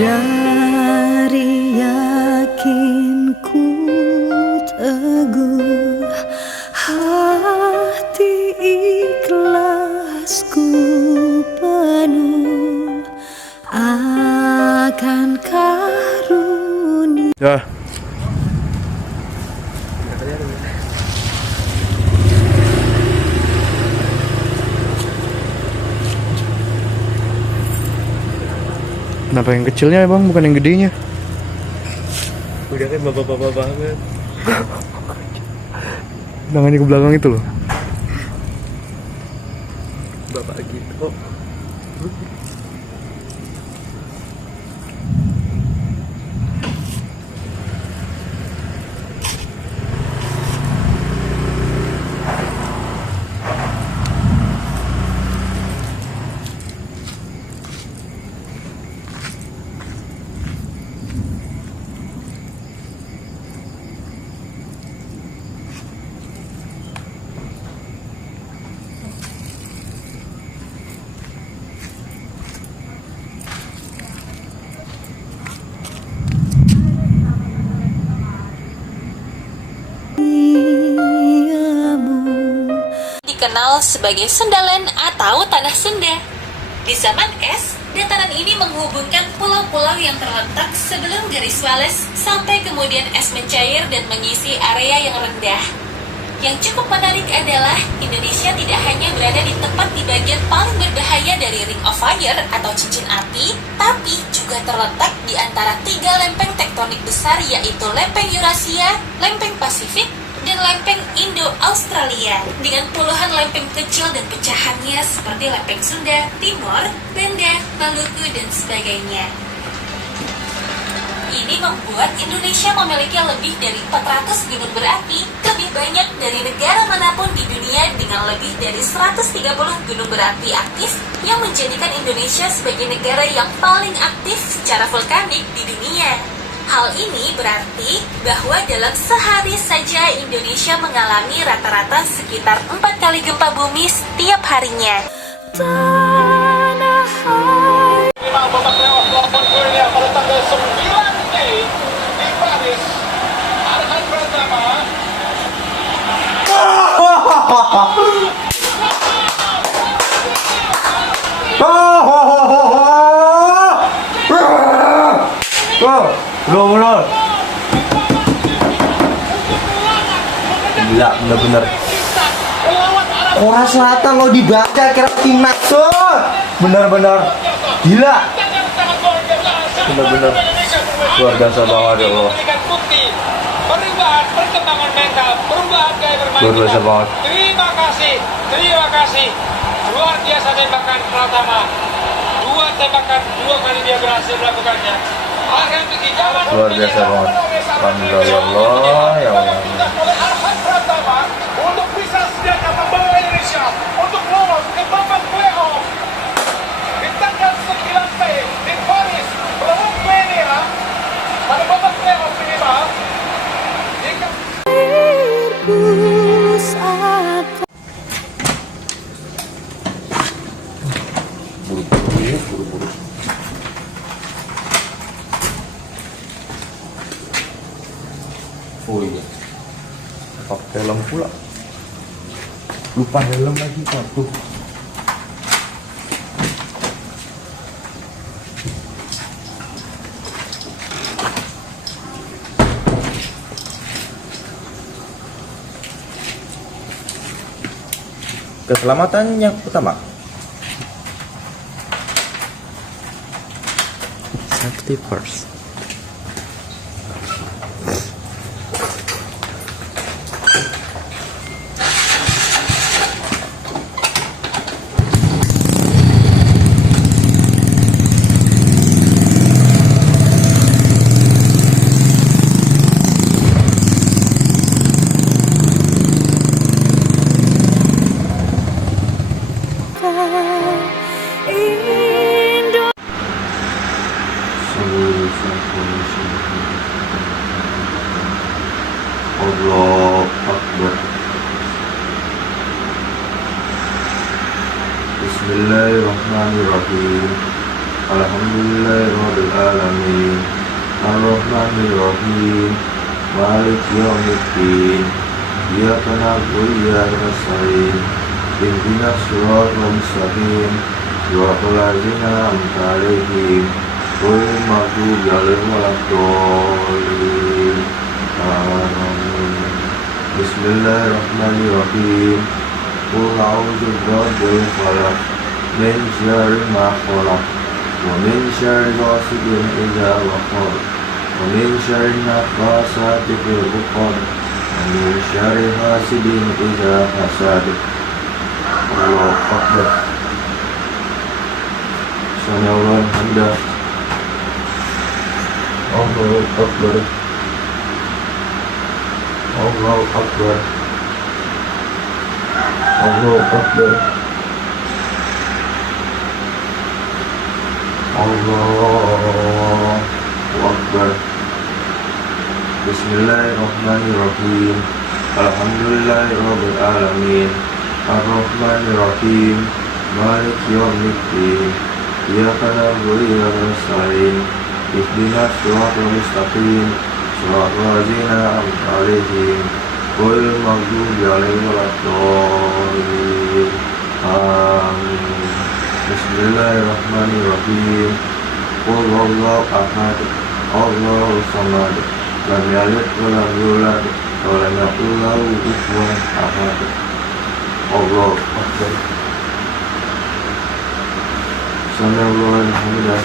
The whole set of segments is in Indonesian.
Dari yakinku teguh, hati ikhlasku penuh akan karunia. Ya. Kenapa yang kecilnya ya bang, bukan yang gedenya? Udah kan bapak-bapak banget. Tangannya ke belakang itu loh. Bapak gitu. Dikenal sebagai Sendalan atau Tanah Senda. Di zaman es, dataran ini menghubungkan pulau-pulau yang terletak sebelum garis Wallace sampai kemudian es mencair dan mengisi area yang rendah. Yang cukup menarik adalah Indonesia tidak hanya berada di tempat di bagian paling berbahaya dari Ring of Fire atau cincin api, tapi juga terletak di antara 3 lempeng tektonik besar, yaitu lempeng Eurasia, lempeng Pasifik, dan lempeng Indo-Australia, dengan puluhan lempeng kecil dan pecahannya seperti lempeng Sunda, Timor, Banda, Maluku, dan sebagainya. Ini membuat Indonesia memiliki lebih dari 400 gunung berapi, lebih banyak dari negara manapun di dunia dengan lebih dari 130 gunung berapi aktif, yang menjadikan Indonesia sebagai negara yang paling aktif secara vulkanik di dunia. Hal ini berarti bahwa dalam sehari saja Indonesia mengalami rata-rata sekitar 4 kali gempa bumi setiap harinya. Tanah air. Babak playoff melawan Korea pada tanggal 9 Mei di Paris. Arhan Pratama. Bener-bener. Gila, bener-bener. Korea Selatan lo dibaca kira timnas tuh. Bener-bener. Gila. Bener-bener. Luar biasa banget ya Allah. Perubahan perkembangan mental, perubahan gaya bermain. Luar biasa banget. Terima kasih. Luar biasa tembakan Pratama. 2 tembakan, 2 kali dia berhasil melakukannya. Luar biasa banget. Alhamdulillah ya Allah, ya Allah. Oleh Arhan Pratama untuk bisa sediakan membawa Indonesia untuk lolos ke babak playoff di tanggal 9 Mei di Paris melawan Korea pada babak playoff minimal. Buru-buru. Oh iya, pakai helm pula. Lupa helm lagi satu. Keselamatan yang utama. Safety first. Allah Akbar. Bismillahirrahmanirrahim. Alhamdulillahirabbil alamin. Ar-Rahmanir Rahim. Maliki yaumiddin. Iyyaka na'budu wa iyyaka nasta'in. Ihdinas siratal mustaqim. Siratal ladzina an'amta 'alaihim ghairil maghdubi 'alaihim waladdallin. Amin. Bismillahirrahmanirrahim. Qul a'udzu birabbil falaq min syarri ma khalaq wa min syarri ghasidin idza waqab wa min syarri naffasati fil 'uqad wa min syarri hasidin idza hasad. Allahu Akbar. Sami'allahu hamdah. Allahu Akbar. Allahu Akbar. Allahu Akbar. Allahu Akbar. Bismillahirrahmanirrahim. Alhamdulillahirabbil alamin. Ar-Rahmanir Rahim. Maliki yaumiddin. Iyyaka na'budu wa iyyaka nasta'in. Ihdinas siratal mustaqim. Siratal ladzina an'amta 'alaihim ghairil maghdubi 'alaihim waladdallin. Amin. Bismillahirrahmanirrahim. Qul huwallahu ahad. Allahus samad. Lam yalid wa lam yulad wa lam yakul lahu kufuwan ahad. Allahu Akbar. Sami'allahu hamdah.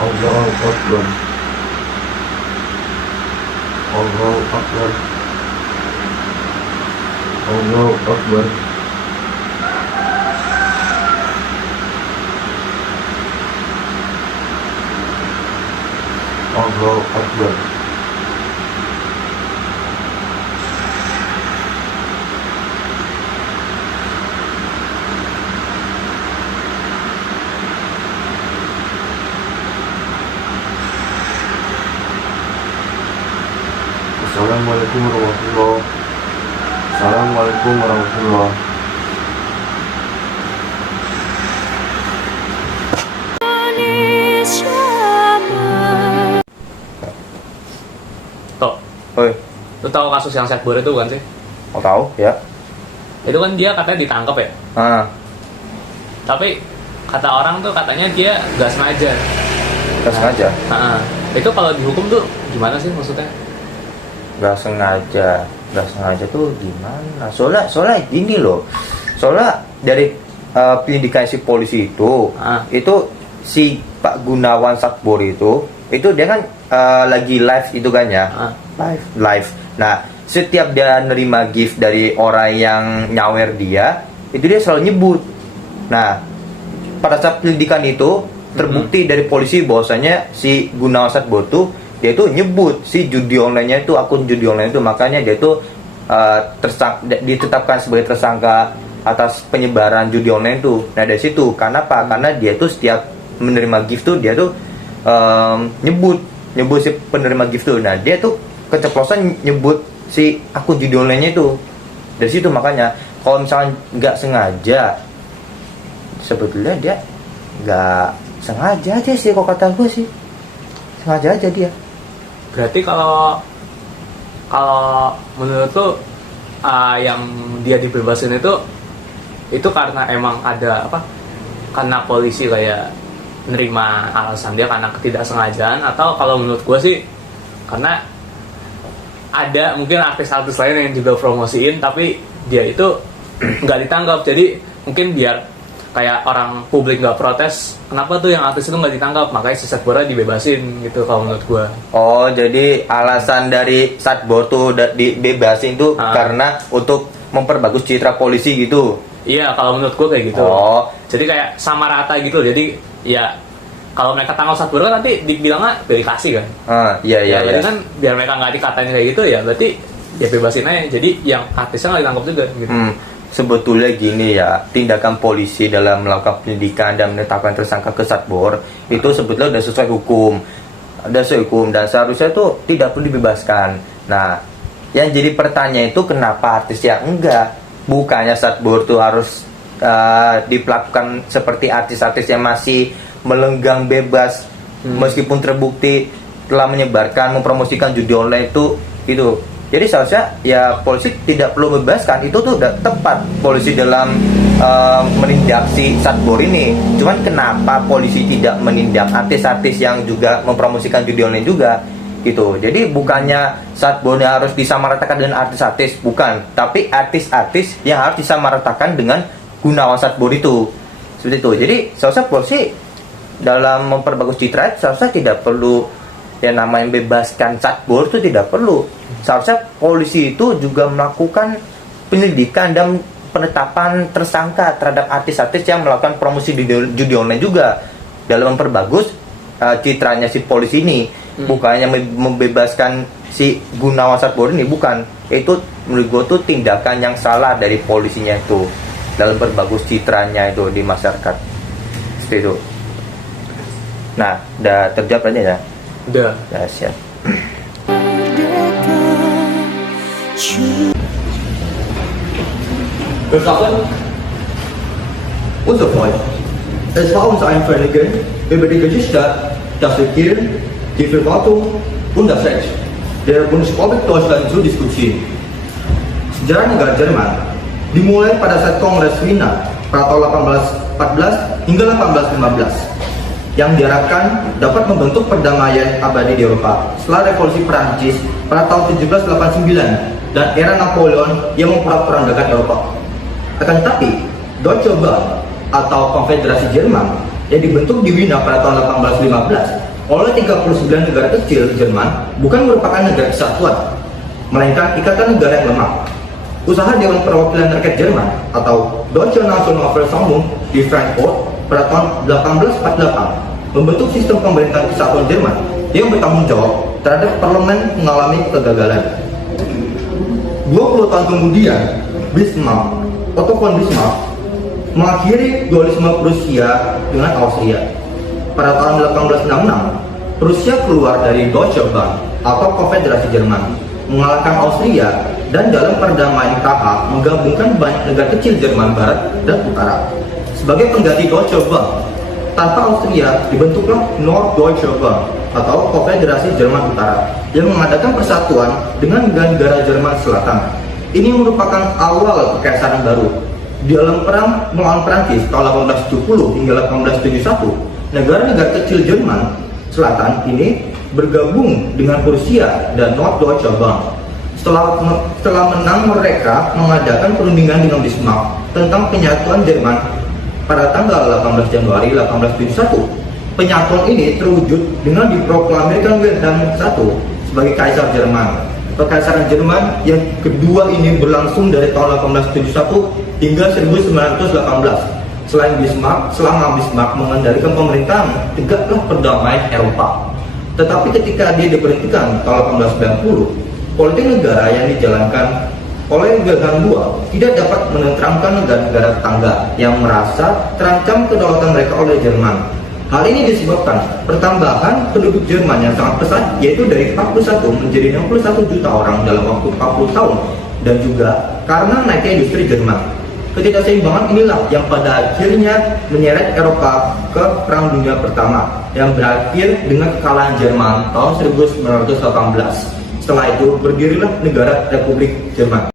Allahu Akbar. Allahu Akbar. Allahu Akbar. Allahu Akbar. Assalamualaikum warahmatullahi. Assalamualaikum warahmatullahi. Indonesia Tok, Oi, lu tahu kasus yang Setbor itu bukan sih? mau tahu ya? Itu kan dia katanya ditangkap ya. Ah, Tapi kata orang tuh katanya dia gak sengaja. nggak sengaja. Itu kalau dihukum tuh gimana sih maksudnya? Nggak sengaja tuh gimana? Soalnya gini loh. Soalnya dari penyidikan si polisi itu si Pak Gunawan Satbor itu dia kan lagi live itu kan ya. Live. Nah, setiap dia nerima gift dari orang yang nyawer dia, itu dia selalu nyebut. Nah, pada saat penyidikan itu terbukti dari polisi bahwasanya si Gunawan Satbor tuh dia tuh nyebut si judi online-nya itu, akun judi online itu, makanya dia tuh ditetapkan sebagai tersangka atas penyebaran judi online itu. Nah, dari situ karena apa? Karena dia tuh setiap menerima gift tuh dia tuh nyebut si penerima gift tuh. Nah, dia tuh keceplosan nyebut si akun judi online-nya itu. Dari situ makanya kalau misalnya nggak sengaja, sebetulnya dia nggak sengaja aja sih, kok kata gue sih sengaja aja dia. Berarti kalau menurut lu yang dia dibebasin itu karena emang ada apa? Karena polisi kayak menerima alasan dia karena ketidaksengajaan, atau kalau menurut gue sih karena ada mungkin artis-artis lain yang juga promosiin tapi dia itu nggak ditangkap, jadi mungkin biar kayak orang publik nggak protes kenapa tuh yang artis itu nggak ditangkap, makanya si Satbor dibebasin gitu kalau menurut gue. Oh, jadi alasan dari Satbor tuh dibebasin tuh karena untuk memperbagus citra polisi gitu. Iya, kalau menurut gue kayak gitu. Oh, jadi kayak sama rata gitu. Jadi ya kalau mereka tangkap Satbor kan nanti dibilangnya dedikasi kan. Iya. Jadi kan biar mereka nggak dikatain kayak gitu ya berarti ya bebasin aja. Jadi yang artisnya nggak ditangkap juga gitu. Sebetulnya gini ya, tindakan polisi dalam melakukan penyidikan dan menetapkan tersangka ke Satbor itu sebetulnya udah sesuai hukum. Dan seharusnya itu tidak perlu dibebaskan. Nah, yang jadi pertanyaan itu kenapa artis yang enggak? Bukannya Satbor tuh harus diperlakukan seperti artis-artis yang masih melenggang bebas meskipun terbukti telah menyebarkan, mempromosikan judi online itu. Jadi seharusnya ya polisi tidak perlu membebaskan, itu tuh udah tepat polisi dalam menindak si Satbor ini. Cuman kenapa polisi tidak menindak artis-artis yang juga mempromosikan judi online juga gitu. Jadi bukannya Satbornya harus disamaratakan dengan artis-artis, bukan, tapi artis-artis yang harus disamaratakan dengan Gunawan Satbor itu. Seperti itu. Jadi seharusnya polisi dalam memperbagus citra seharusnya tidak perlu yang namanya bebaskan Satbor, itu tidak perlu. Seharusnya polisi itu juga melakukan penyelidikan dan penetapan tersangka terhadap artis-artis yang melakukan promosi judi online juga, dalam memperbagus citranya si polisi ini. Bukannya membebaskan si Gunawan Satbor ini, bukan. Itu menurut gue tuh tindakan yang salah dari polisinya itu dalam memperbagus citranya itu di masyarakat. Seperti itu. Nah, udah terjawab aja ya? Udah. Ya, siap. Verstappen, unser Freund. Es war uns ein Vergnügen, über die Geschichte, das Regieren, die Verwaltung und das Recht der Bundesrepublik Deutschland zu diskutieren. Sejarah negara Jerman dimulai pada saat Kongres Wiener pada tahun 1814 hingga 1815 yang diharapkan dapat membentuk perdamaian abadi di Eropa setelah Revolusi Prancis pada tahun 1789 dan era Napoleon yang memperang-perandakan Eropa. Akan tetapi, Deutsche Bank atau Konfederasi Jerman yang dibentuk di Wiener pada tahun 1815 oleh 39 negara kecil Jerman bukan merupakan negara kesatuan, melainkan ikatan negara yang lemah. Usaha Dewan Perwakilan Rakyat Jerman atau Deutsche Nationalversammlung di Frankfurt pada tahun 1848 membentuk sistem pemerintahan kesatuan Jerman yang bertanggung jawab terhadap parlemen mengalami kegagalan. 20 tahun kemudian, Otto von Bismarck mengakhiri dualisme Prusia dengan Austria. Pada tahun 1866, Prusia keluar dari Deutsche Bank atau Konfederasi Jerman, mengalahkan Austria, dan dalam perdamaian Praha menggabungkan banyak negara kecil Jerman Barat dan Utara. Sebagai pengganti Deutsche Bank, tanpa Austria dibentuklah Norddeutsche Bank atau Konfederasi Jerman Utara yang mengadakan persatuan dengan negara Jerman Selatan. Ini merupakan awal kekaisaran baru. Di dalam perang melawan Prancis tahun 1870 hingga 1871, negara-negara kecil Jerman Selatan ini bergabung dengan Prusia dan Norddeutsche Bank. Setelah menang, mereka mengadakan perundingan dengan Bismarck tentang penyatuan Jerman pada tanggal 18 Januari 1871. Penyatuan ini terwujud dengan diproklamirkan Wilhelm I sebagai Kaisar Jerman. Kekaisaran Jerman yang kedua ini berlangsung dari tahun 1871 hingga 1918. Selama Bismarck mengendalikan pemerintahan, tegaklah perdamaian Eropa. Tetapi ketika dia diberhentikan tahun 1890, politik negara yang dijalankan oleh Wilhelm II tidak dapat menenteramkan negara-negara tetangga yang merasa terancam kedaulatan mereka oleh Jerman. Hal ini disebabkan pertambahan penduduk Jerman yang sangat pesat, yaitu dari 41 menjadi 61 juta orang dalam waktu 40 tahun, dan juga karena naiknya industri Jerman. Ketidakseimbangan inilah yang pada akhirnya menyeret Eropa ke Perang Dunia Pertama yang berakhir dengan kekalahan Jerman tahun 1918. Setelah itu berdirilah negara Republik Jerman.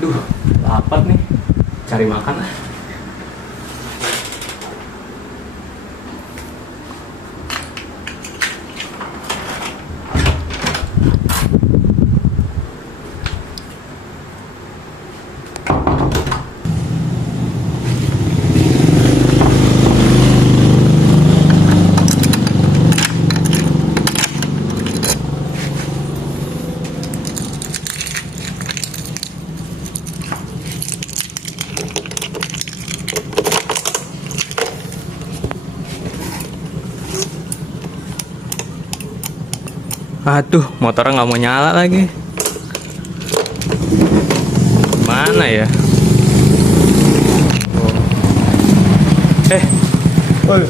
Duh, lapar nih. Cari makan ah. Aduh, motornya nggak mau nyala lagi. Mana ya?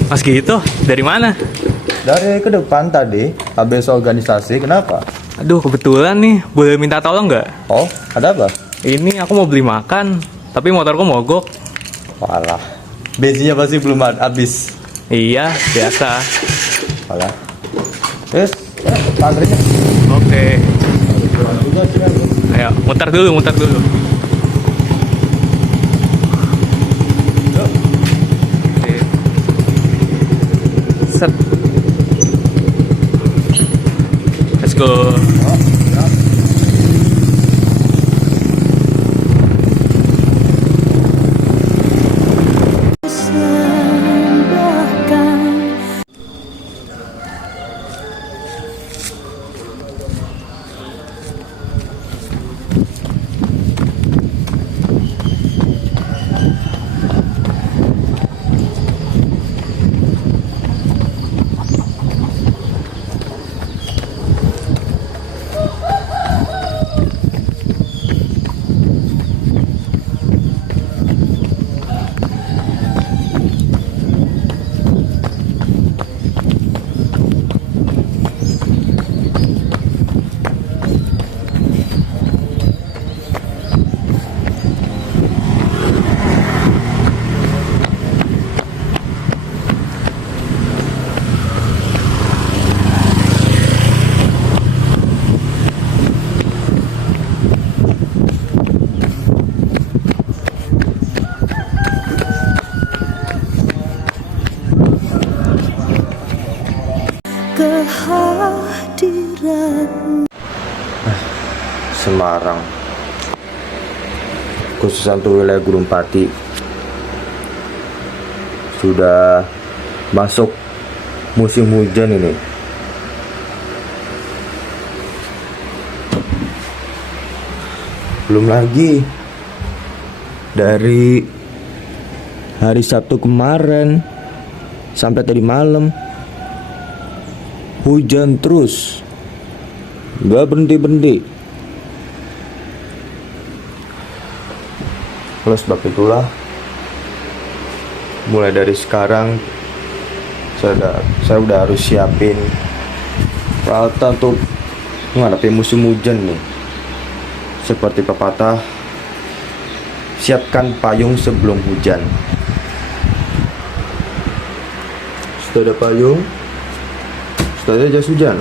Mas Gito, dari mana? Dari ke depan tadi, habis organisasi. Kenapa? Aduh, kebetulan nih, boleh minta tolong nggak? Oh, ada apa? Ini aku mau beli makan, tapi motorku mogok. Walah, bensinnya pasti belum habis. Iya, biasa. Walah. Terus, antrinya. Oke. Ayo, muter dulu. Oke. Set. Let's go. Sembahkan kehadiran Semarang, khususnya untuk wilayah Gunung Pati, sudah masuk musim hujan ini. Belum lagi dari hari Sabtu kemarin sampai tadi malam hujan terus, gak berhenti-berhenti. Oleh sebab itulah, mulai dari sekarang saya udah harus siapin peralatan untuk menghadapi musim hujan nih. Seperti pepatah, siapkan payung sebelum hujan. Sudah ada payung, sudah ada jas hujan.